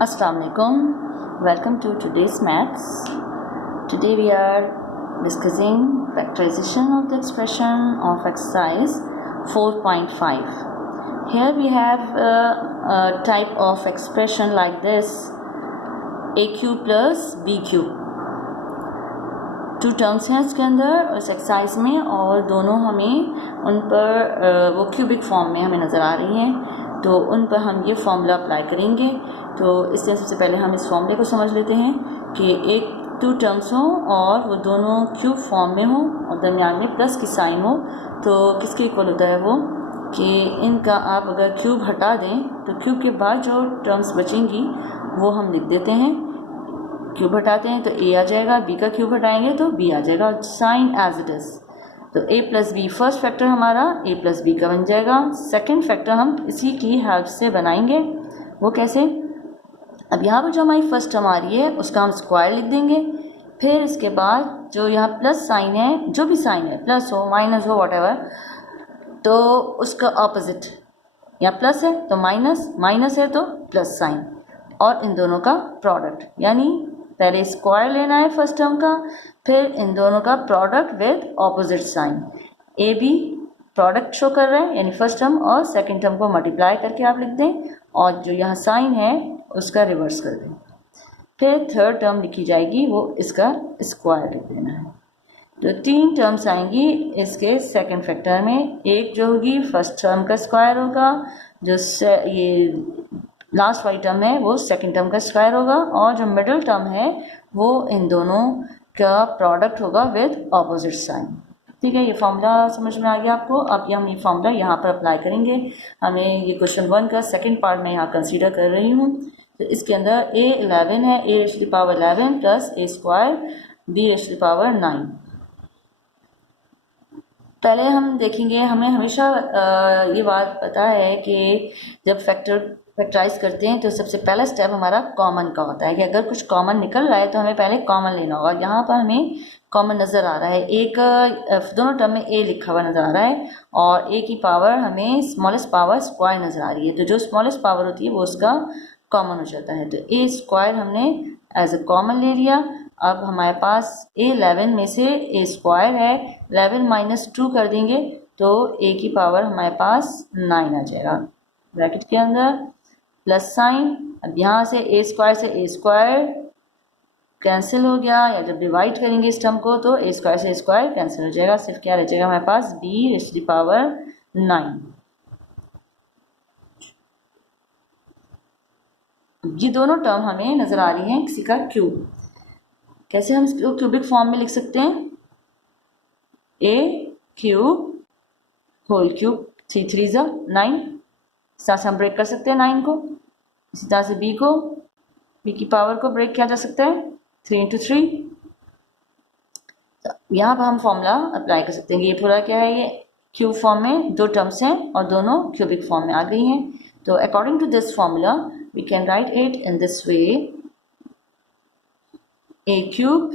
Assalamu alaikum. Welcome to today's maths. Today we are discussing factorization of the expression of exercise 4.5. Here we have a type of expression like this: a cube plus b cube. Two terms हैं इसके अंदर इस exercise में, और दोनों हमें उन पर वो क्यूबिक फॉर्म में हमें नज़र आ रही हैं, तो उन पर हम ये फॉर्मूला अप्लाई करेंगे। तो इससे सबसे पहले हम इस फॉर्मूले को समझ लेते हैं कि एक टू टर्म्स हों और वो दोनों क्यूब फॉर्म में हों और दरमियान में प्लस की साइन हो, तो किसके इक्वल होता है वो कि इनका आप अगर क्यूब हटा दें तो क्यूब के बाद जो टर्म्स बचेंगी वो हम लिख देते हैं। क्यूब हटाते हैं तो a आ जाएगा, b का क्यूब हटाएंगे तो b आ जाएगा, साइन एज इट इज़। तो a plus B first factor हमारा a प्लस बी का बन जाएगा। सेकंड फैक्टर हम इसी की हेल्प से बनाएंगे। वो कैसे? अब यहाँ पर जो हमारी फर्स्ट टर्म आ रही है उसका हम स्क्वायर लिख देंगे। फिर इसके बाद जो यहाँ प्लस साइन है, जो भी साइन है, प्लस हो माइनस हो व्हाटएवर, तो उसका ऑपोजिट, यहाँ प्लस है तो माइनस, माइनस है तो प्लस साइन, और इन दोनों का प्रोडक्ट, यानी पहले स्क्वायर लेना है फर्स्ट टर्म का, फिर इन दोनों का product with opposite sign. A B product show कर रहे हैं, यानी फर्स्ट टर्म और सेकंड टर्म को मल्टीप्लाई करके आप लिख दें, और जो यहाँ साइन है उसका रिवर्स कर दें। फिर थर्ड टर्म लिखी जाएगी, वो इसका स्क्वायर लिख देना है। तो तीन टर्म्स आएंगी इसके सेकंड फैक्टर में। एक जो होगी फर्स्ट टर्म का स्क्वायर होगा, जो ये लास्ट वाली टर्म है वो सेकंड टर्म का स्क्वायर होगा, और जो मिडिल टर्म है वो इन दोनों का प्रोडक्ट होगा विद ऑपोजिट साइन। ठीक है, ये फॉर्मूला समझ में आ गया आपको। अब ये हम ये फॉर्मूला यहाँ पर अप्लाई करेंगे। हमें ये क्वेश्चन 1 का सेकंड पार्ट में यहाँ कंसीडर कर रही हूँ। तो इसके अंदर a 11 है, a raised to the power 11 plus a square b raised to the power 9। पहले हम देखेंगे, हमें हमेशा ये बात पता है कि जब फैक्टराइज करते हैं तो सबसे पहला स्टेप हमारा कॉमन का होता है कि अगर कुछ कॉमन निकल रहा है तो हमें पहले कॉमन लेना होगा। यहाँ पर हमें कॉमन नज़र आ रहा है, एक दोनों टर्म में a लिखा हुआ नज़र आ रहा है, और a की पावर हमें स्मॉलेस्ट पावर स्क्वायर नज़र आ रही है, तो जो स्मॉलेस्ट पावर होती है वो उसका कॉमन हो जाता है। तो a स्क्वायर हमने एज ए कॉमन ले लिया। अब हमारे पास a 11 में से a स्क्वायर है, 11 माइनस 2 कर देंगे तो a की पावर हमारे पास 9 आ जाएगा ब्रैकेट के अंदर, प्लस साइन। अब यहाँ से a स्क्वायर से a स्क्वायर कैंसिल हो गया, या जब डिवाइड करेंगे इस टर्म को तो a स्क्वायर से a स्क्वायर कैंसिल हो जाएगा, सिर्फ क्या रह जाएगा हमारे पास b raised to the power 9। ये दोनों टर्म हमें नज़र आ रही हैं किसी का क्यूब। कैसे हम इसको क्यूबिक फॉर्म में लिख सकते हैं? a क्यूब होल क्यूब, 3 3 ज़ा 9, इस तरह से हम ब्रेक कर सकते हैं 9 को। इसी तरह से b की पावर को ब्रेक किया जा सकता है 3 into 3। तो यहाँ पर हम फॉर्मूला अप्लाई कर सकते हैं। ये पूरा क्या है, ये क्यूब फॉर्म में दो टर्म्स हैं और दोनों क्यूबिक फॉर्म में आ गई हैं। तो according to this formula we can write it in this way: a cube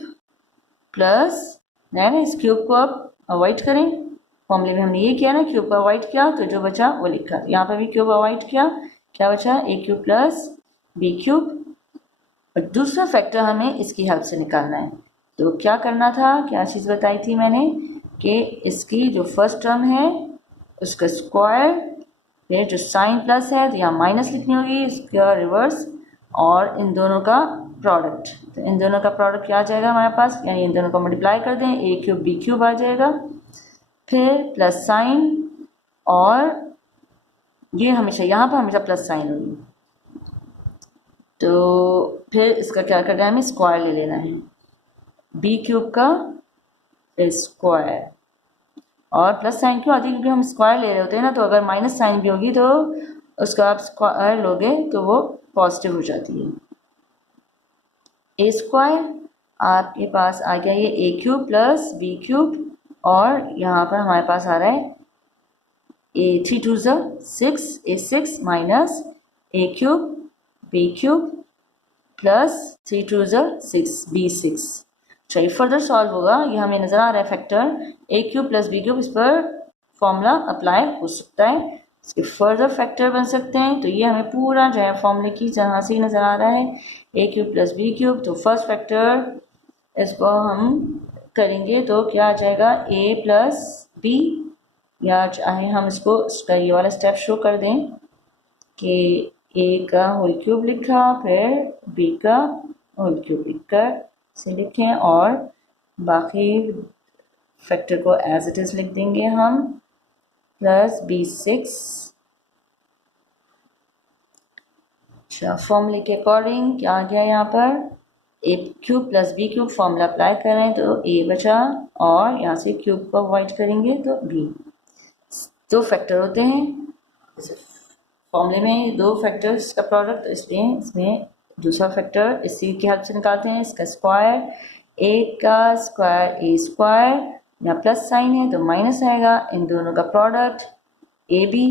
plus, इस क्यूब को आप अवॉइड करें, फॉर्मूले में हमने ये किया ना, क्यूब को अवॉइड किया तो जो बचा वो लिखा। यहाँ पर भी क्यूब अवॉइड किया, क्या बचा? a cube plus b cube, और दूसरा फैक्टर हमें इसकी हेल्प से निकालना है। तो क्या करना था, क्या चीज़ बताई थी मैंने कि इसकी जो फर्स्ट टर्म है उसका स्क्वायर, फिर जो साइन प्लस है तो यहाँ माइनस लिखनी होगी, इसका रिवर्स, और इन दोनों का प्रोडक्ट। तो इन दोनों का प्रोडक्ट क्या आ जाएगा हमारे पास, यानी इन दोनों को मल्टीप्लाई कर दें, a क्यूब b क्यूब आ जाएगा, फिर प्लस साइन, और ये हमेशा यहाँ पर हमेशा प्लस साइन होगी। तो फिर इसका क्या करना है, हमें स्क्वायर ले लेना है, b क्यूब का स्क्वायर, और प्लस साइन क्यों आती है, क्योंकि हम स्क्वायर ले रहे होते हैं ना, तो अगर माइनस साइन भी होगी तो उसका आप स्क्वायर लोगे तो वो पॉजिटिव हो जाती है। a स्क्वायर आपके पास आ गया ये a cube plus b cube, और यहाँ पर हमारे पास आ रहा है a 3 2 ज़ा 6, a 6 minus a cube b cube plus 3 2 ज़ा 6 b 6। चलिए फर्दर सॉल्व होगा, ये हमें नज़र आ रहा है factor a cube plus b cube, इस पर फॉर्मूला अप्लाई हो सकता है। इसके फर्दर फैक्टर बन सकते हैं। तो ये हमें पूरा जो है फॉर्मूले की तरह से ही नज़र आ रहा है, ए क्यूब प्लस बी क्यूब। तो फर्स्ट फैक्टर इसको हम करेंगे तो क्या आ जाएगा, ए प्लस बी, या चाहे हम इसका ये वाला स्टेप शो कर दें कि ए का होल क्यूब लिखा, फिर बी का होल क्यूब लिखकर से लिखें, और बाकी फैक्टर को एज इट इज़ लिख देंगे हम, प्लस B6। अच्छा, फॉर्मूले के अकॉर्डिंग क्या आ गया यहाँ पर, a cube plus b cube formula apply करें तो ए बचा, और यहाँ से क्यूब को अवॉइड करेंगे तो बी। दो फैक्टर होते हैं फॉर्मूले में, दो फैक्टर्स का प्रोडक्ट, इसलिए इसमें दूसरा फैक्टर इसी की हेल्प से निकालते हैं, इसका स्क्वायर, ए का स्क्वायर ए स्क्वायर, यहाँ प्लस साइन है तो माइनस आएगा, इन दोनों का प्रोडक्ट ए बी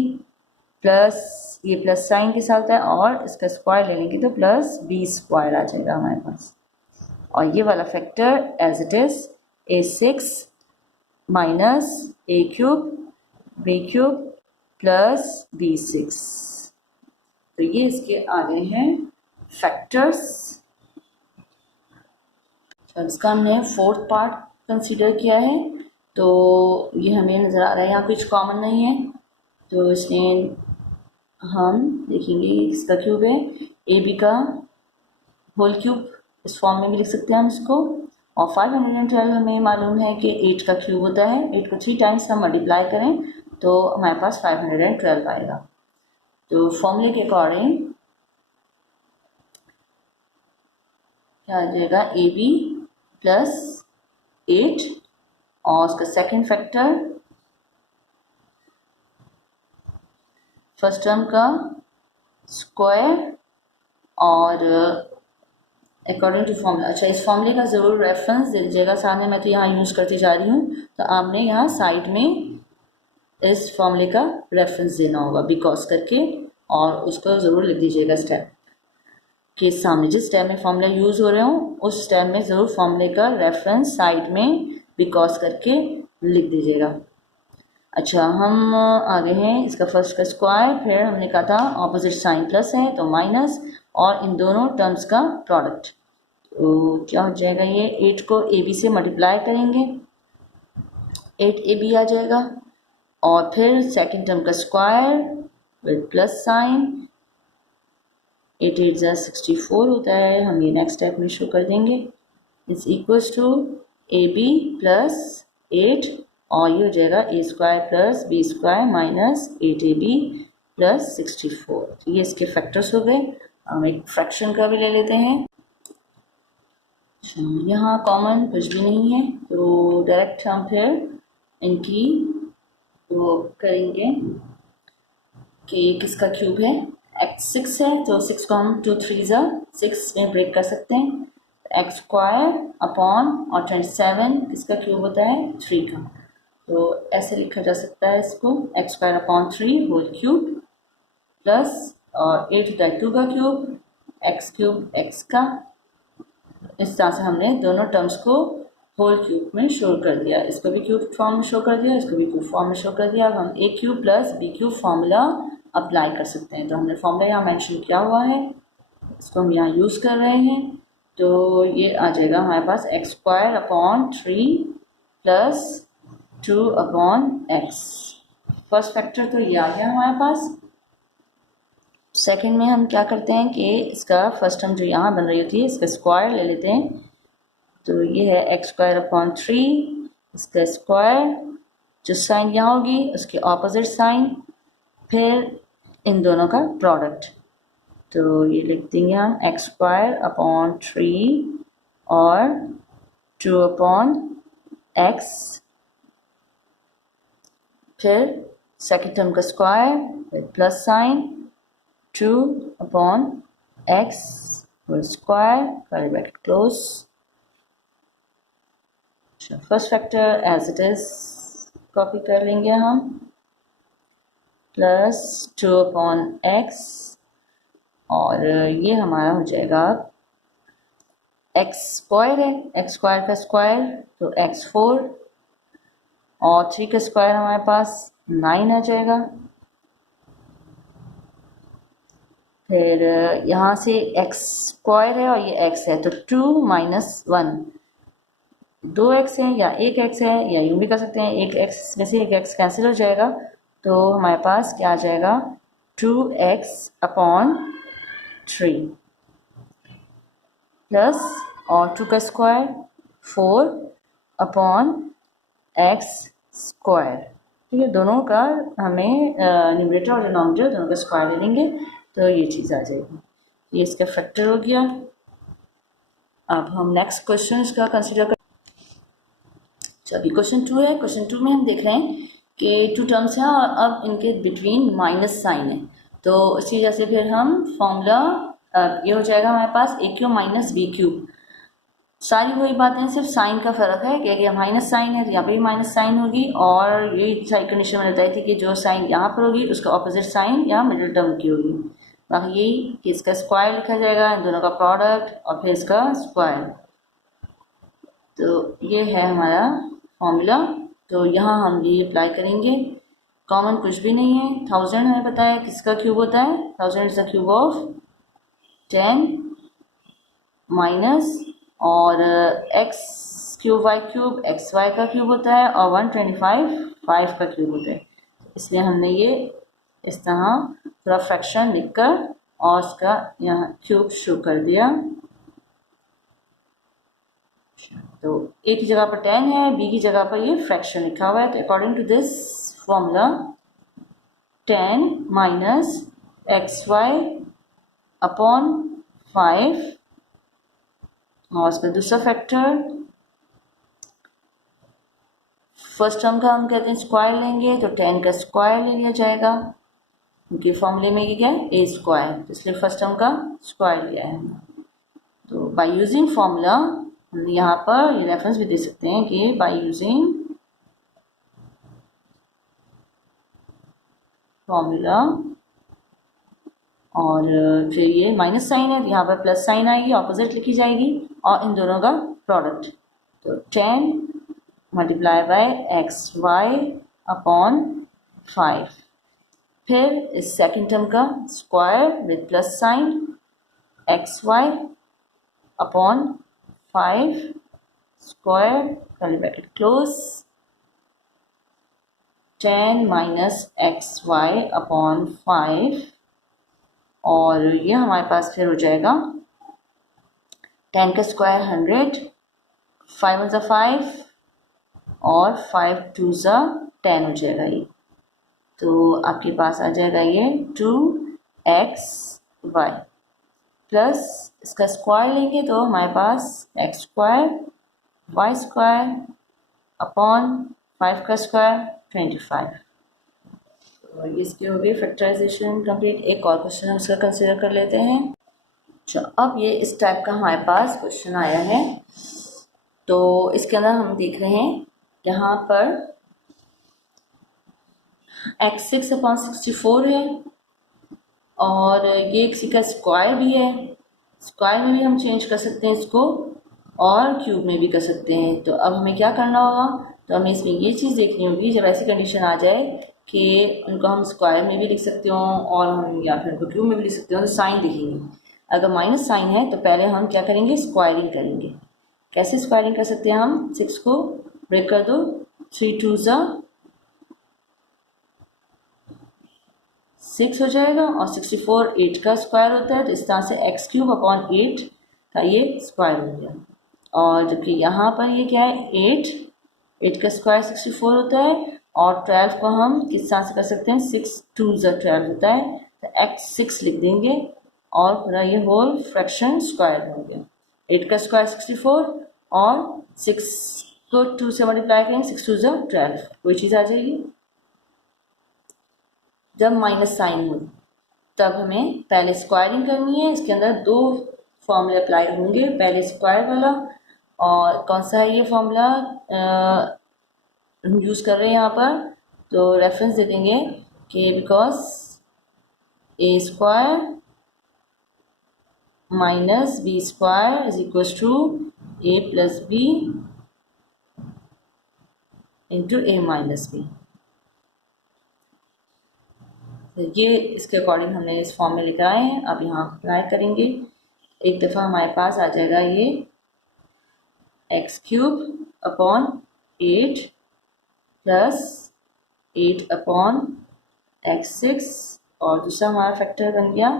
प्लस ये प्लस साइन के साथ है, और इसका स्क्वायर ले लेंगे तो प्लस बी स्क्वायर आ जाएगा हमारे पास। और ये वाला factor as it is A6 minus A cube B cube plus B6। तो ये इसके आ गए हैं फैक्टर्स। अब इसका हमने फोर्थ पार्ट कंसीडर किया है, तो ये हमें नज़र आ रहा है यहाँ कुछ कॉमन नहीं है, तो इसमें हम देखेंगे इसका क्यूब है, ए बी का होल क्यूब इस फॉर्म में भी लिख सकते हैं हम इसको, और 512 हमें मालूम है कि 8 का क्यूब होता है, 8 को 3 टाइम्स हम मल्टीप्लाई करें तो हमारे पास 512 आएगा। तो फॉर्मूले के अकॉर्डिंग क्या आ जाएगा, ए बी प्लस 8 और उसका सेकेंड फैक्टर फर्स्ट टर्म का स्क्वायर और अकॉर्डिंग टू फॉर्मूला। अच्छा, इस फॉर्मूले का ज़रूर रेफरेंस दे दीजिएगा सामने, मैं तो यहाँ यूज़ करती जा रही हूँ, तो आपने यहाँ साइड में इस फॉर्मूले का रेफरेंस देना होगा बिकॉज करके, और उसको ज़रूर लिख दीजिएगा स्टेप के सामने, जिस स्टेप में फॉर्मूला यूज़ हो रहे हो उस स्टेप में ज़रूर फॉर्मूले का रेफरेंस साइड में बिकॉज करके लिख दीजिएगा। अच्छा, हम आगे हैं, इसका फर्स्ट का स्क्वायर, फिर हमने कहा था ऑपोजिट साइन प्लस है तो माइनस, और इन दोनों टर्म्स का प्रोडक्ट, तो क्या हो जाएगा, ये 8 को ए बी से मल्टीप्लाई करेंगे 8ab आ जाएगा, और फिर सेकेंड टर्म का स्क्वायर विद प्लस साइन, 8 8 जा 64 होता है, हम ये नेक्स्ट स्टेप में शो कर देंगे, it's equals to a B plus 8, और ये हो जाएगा a square plus B square minus 8ab plus 64। तो ये इसके फैक्टर्स हो गए। हम एक फ्रैक्शन का भी ले लेते हैं। यहाँ कॉमन कुछ भी नहीं है, तो डायरेक्ट हम फिर इनकी वो करेंगे कि किसका क्यूब है, x6 है तो 6 को हम 2 3 जा 6 में ब्रेक कर सकते हैं, एक्स स्क्वायर अपॉन और 27 किसका क्यूब होता है, 3 का, तो ऐसे लिखा जा सकता है इसको, X square upon 3 whole cube plus और 8 होता है 2 का क्यूब, एक्स क्यूब एक्स का। इस तरह से हमने दोनों टर्म्स को होल क्यूब में शो कर दिया, इसको भी क्यूब फॉर्म में शो कर दिया, इसको भी क्यूब फॉर्म में शो कर दिया। अब हम a cube plus b cube formula apply कर सकते हैं, तो हमने फार्मूला यहाँ मेंशन किया हुआ है, इसको हम यहाँ यूज़ कर रहे हैं, तो ये आ जाएगा हमारे पास x square upon 3 plus 2 upon x. First factor तो ये आ गया हमारे पास। सेकंड में हम क्या करते हैं कि इसका फर्स्ट टर्म जो यहाँ बन रही होती है इसका स्क्वायर ले लेते हैं, तो ये है एक्स स्क्वायर अपॉन 3, इसका स्क्वायर, जो साइन यहाँ होगी उसके ऑपोजिट साइन, फिर इन दोनों का प्रोडक्ट, तो ये लिख देंगे हम एक्स स्क्वायर अपॉन 3 और 2 अपॉन एक्स, फिर सेकेंड टर्म का square with plus sign 2 upon X whole square, curly bracket close. First factor as it is copy कर लेंगे हम, प्लस 2 अपॉन एक्स, और ये हमारा हो जाएगा एक्स स्क्वायर है, एक्स स्क्वायर का स्क्वायर तो x4, और 3 का स्क्वायर हमारे पास 9 आ जाएगा, फिर यहाँ से एक्स स्क्वायर है और ये एक्स है, तो 2 माइनस 1, 2x है या 1x है, या यूँ भी कर सकते हैं, एक x में से एक x कैंसिल हो जाएगा, तो हमारे पास क्या आ जाएगा 2x अपॉन 3 प्लस और 2 का स्क्वायर 4 अपॉन x स्क्वायर। ठीक है, दोनों का हमें न्यूमरेटर और डिनोमिनेटर दोनों का स्क्वायर ले लेंगे तो ये चीज़ आ जाएगी। ये इसका फैक्टर हो गया। अब हम नेक्स्ट क्वेश्चन इसका कंसिडर कर, अभी क्वेश्चन 2 है। क्वेश्चन 2 में हम देख रहे हैं कि 2 टर्म्स हैं और अब इनके बिटवीन माइनस साइन है, तो इसी वजह से फिर हम फॉर्मूला ये हो जाएगा हमारे पास ए क्यूब माइनस बी क्यूब। सारी वही बातें, सिर्फ साइन का फ़र्क है कि अगर माइनस साइन है तो यहाँ पे भी माइनस साइन होगी, और यही सारी कंडीशन मैंने बताई थी कि जो साइन यहाँ पर होगी उसका ऑपोजिट साइन यहाँ मिडिल टर्म की होगी। बाकी यही कि इसका स्क्वायर लिखा जाएगा, इन दोनों का प्रोडक्ट और फिर इसका स्क्वायर। तो ये है हमारा फॉर्मूला, तो यहाँ हम ये अप्लाई करेंगे। कॉमन कुछ भी नहीं है, 1000 हमें पता है किसका क्यूब होता है, 1000 is the cube of 10 minus और x cube y cube x y का क्यूब होता है, और 125 5 का क्यूब होता है। इसलिए हमने ये इस तरह थोड़ा फ्रैक्शन लिखकर और उसका यहाँ क्यूब शो कर दिया। तो ए की जगह पर 10 है, बी की जगह पर ये फ्रैक्शन लिखा हुआ है, तो according to this formula 10 minus X Y upon 5 और उसका दूसरा फैक्टर, फर्स्ट टर्म का हम कहते हैं स्क्वायर लेंगे, तो 10 का स्क्वायर ले लिया जाएगा, क्योंकि फॉर्मूले में ये क्या है ए स्क्वायर, इसलिए फर्स्ट टर्म का स्क्वायर लिया है हमने। तो बाय यूजिंग फॉर्मूला हम यहाँ पर ये रेफरेंस भी दे सकते हैं कि बाय यूजिंग फॉर्मूला, और फिर ये माइनस साइन है तो यहाँ पर प्लस साइन आएगी, ऑपोजिट लिखी जाएगी, और इन दोनों का प्रोडक्ट, तो 10 multiply by X Y upon 5, फिर इस सेकेंड टर्म का square with plus sign X Y upon 5 square curly bracket close, 10 minus X Y upon 5, और ये हमारे पास फिर हो जाएगा 10 का स्क्वायर 100, 5 वन ज़ा 5 और 5 टू ज़ा 10 हो जाएगा ये, तो आपके पास आ जाएगा ये 2x y प्लस इसका स्क्वायर लेंगे तो हमारे पास x square y square upon 5 का स्क्वायर 25। तो इसकी हो गई फैक्टराइजेशन कंप्लीट। एक और क्वेश्चन हम इसका कंसिडर कर लेते हैं। अच्छा, अब ये इस टाइप का हमारे पास क्वेश्चन आया है, तो इसके अंदर हम देख रहे हैं यहाँ पर x6 अपॉन 64 है, और ये किसी का स्क्वायर भी है, स्क्वायर में भी हम चेंज कर सकते हैं इसको, और क्यूब में भी कर सकते हैं। तो अब हमें क्या करना होगा, तो हमें इसमें ये चीज़ देखनी होगी, जब ऐसी कंडीशन आ जाए कि उनको हम स्क्वायर में भी लिख सकते हो और हम या फिर उनको क्यूब में भी लिख सकते हो, तो साइन देखेंगे। अगर माइनस साइन है तो पहले हम क्या करेंगे, स्क्वायरिंग करेंगे। कैसे स्क्वायरिंग कर सकते हैं हम, 6 को ब्रेक कर दो, 3 टू ज़ा 6 हो जाएगा, और 64 8 का स्क्वायर होता है, तो इस तरह से एक्स क्यूब अपॉन 8 का ये स्क्वायर हो गया। और जबकि यहाँ पर ये क्या है 8 का स्क्वायर 64 होता है, और 12 को हम किस तरह से कर सकते हैं, 6 टू ज़ा 12 होता है, तो एक्स 6 लिख देंगे और पूरा ये होल फ्रैक्शन स्क्वायर हो गया। 8 का स्क्वायर 64 और 6 को 2 से मल्टीप्लाई करेंगे, 6 टू ज़ा 12, कोई चीज़ आ जाएगी। जब माइनस साइन हो तब हमें पहले स्क्वायरिंग करनी है, इसके अंदर 2 फॉर्मूले अप्लाई होंगे, पहले स्क्वायर वाला, और कौन सा है ये फॉर्मूला हम यूज़ कर रहे हैं यहाँ पर, तो रेफरेंस दे देंगे कि because A square minus B square is equal to A plus B into A minus B. तो ये इसके अकॉर्डिंग हमने इस फॉर्म में लेकर आए हैं। अब यहाँ अप्लाई करेंगे, एक दफ़ा हमारे पास आ जाएगा ये x³ upon 8 plus 8 upon x6 और दूसरा हमारा फैक्टर बन गया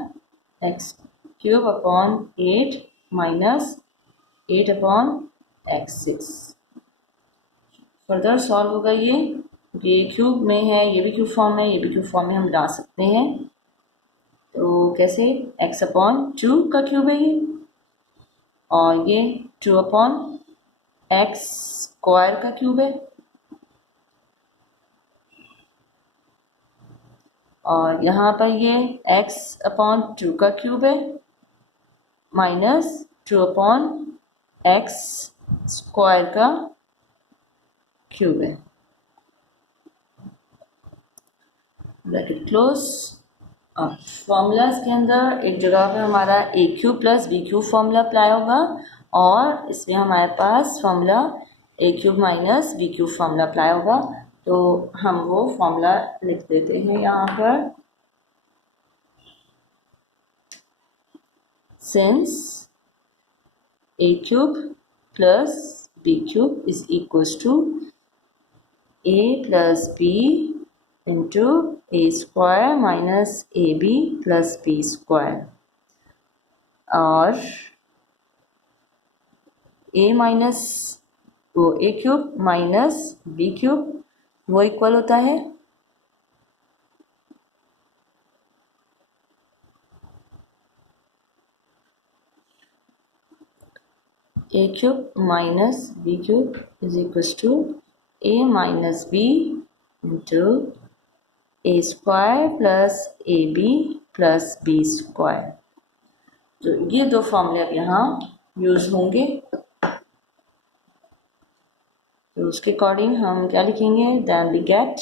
x³ upon 8 minus 8 upon x6। Further solve होगा ये क्यूब में है, ये भी क्यूब फॉर्म में, ये भी क्यूब फॉर्म में हम ला सकते हैं। तो कैसे, x अपॉन 2 का क्यूब है ये, और ये 2 अपॉन x स्क्वायर का क्यूब है, और यहाँ पर ये x अपॉन 2 का क्यूब है माइनस 2 अपॉन x स्क्वायर का क्यूब है। Bracket close. अब फॉर्मूलाज के अंदर एक जगह पे हमारा a³ plus b³ formula apply होगा, और इसमें हमारे पास formula a³ minus b³ formula apply होगा। तो हम वो फॉर्मूला लिख देते हैं यहाँ पर। Since a³ plus b³ is equals to a plus b into A square minus A B plus B square, और a माइनस वो a³ माइनस b³ वो इक्वल होता है a³ minus b³ is equals to a minus b into A square plus A B plus B square. तो ये दो फॉर्मूले अब यहाँ यूज होंगे। तो उसके अकॉर्डिंग हम क्या लिखेंगे, then we get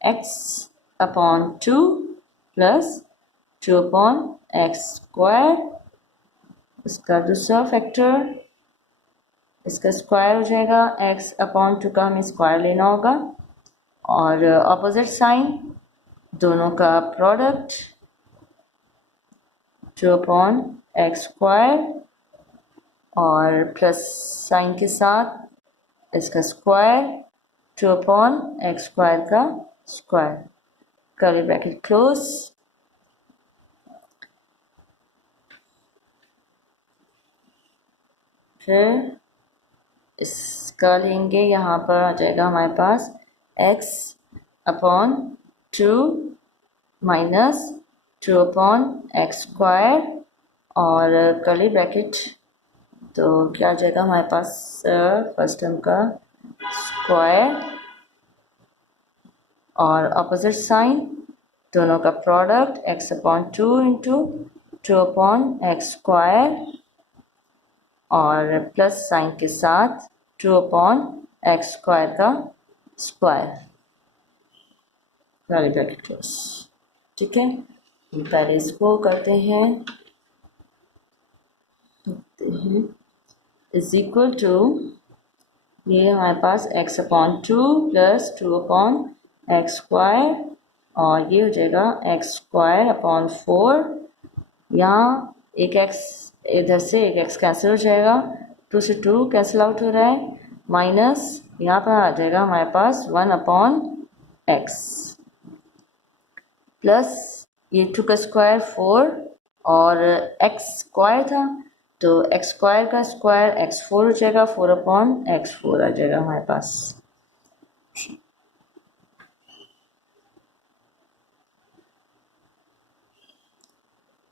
x upon 2 plus 2 upon X square, इसका दूसरा फैक्टर, इसका स्क्वायर हो जाएगा, x अपॉन 2 का हमें स्क्वायर लेना होगा, और ऑपोजिट साइन दोनों का प्रोडक्ट 2 अपॉन एक्स स्क्वायर, और प्लस साइन के साथ इसका स्क्वायर 2 अपॉन एक्स स्क्वायर का स्क्वायर, कर्ली ब्रैकेट क्लोज। फिर इसका लेंगे, यहाँ पर आ जाएगा हमारे पास x upon 2 minus 2 upon X square और कर्ली ब्रैकेट, तो क्या आ जाएगा हमारे पास फर्स्ट टर्म का स्क्वायर और अपोजिट साइन दोनों का product x upon 2 into 2 upon X square और प्लस साइन के साथ 2 अपॉन एक्स स्क्वायर का स्क्वायर, कर्ली ब्रैकेट क्लोज। ठीक है, पहले इसको करते हैं, इज इक्वल टू, ये हमारे पास x upon 2 plus 2 upon X square, और ये हो जाएगा एक्स स्क्वायर अपॉन 4, यहाँ एक x इधर से एक x कैंसिल हो जाएगा, 2 से 2 कैंसिल आउट हो रहा है, माइनस यहाँ पर आ जाएगा हमारे पास 1 अपॉन एक्स, प्लस ये 2 का स्क्वायर 4 और एक्स स्क्वायर था, तो एक्स स्क्वायर का स्क्वायर x4 हो जाएगा, 4 अपॉन x4 आ जाएगा हमारे पास।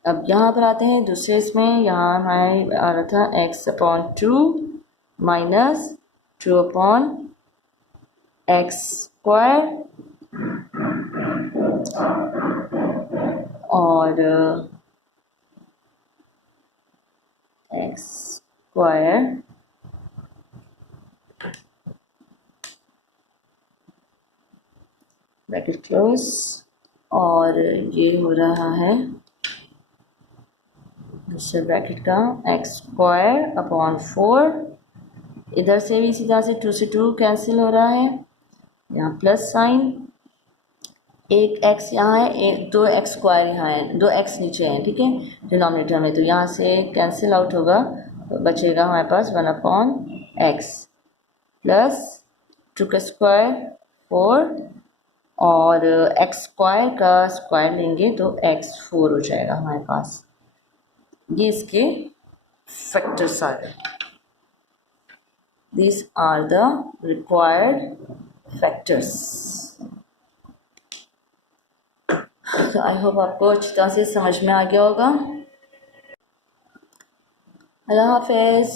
अब यहाँ पर आते हैं दूसरे इसमें, यहाँ हमारे आ रहा था x upon 2 minus 2 upon X square और एक्स स्क्वायर ब्रैकेट क्लोज, और ये हो रहा है दूसरे ब्रैकेट का एक्स स्क्वायर अपॉन 4, इधर से भी सीधा से 2 से 2 कैंसिल हो रहा है, यहाँ प्लस साइन, एक एक्स यहाँ है, एक 2x स्क्वायर यहाँ है, 2x नीचे है, ठीक है डिनोमिनेटर में, तो यहाँ से कैंसिल आउट होगा, तो बचेगा हमारे पास 1/x प्लस 2 का स्क्वायर 4 और x स्क्वायर का स्क्वायर लेंगे तो x 4 हो जाएगा हमारे पास। ये इसके फैक्टर्स आ गए। These are the required factors. तो आई होप आपको अच्छी तरह से समझ में आ गया होगा। अल्लाह हाफिज़।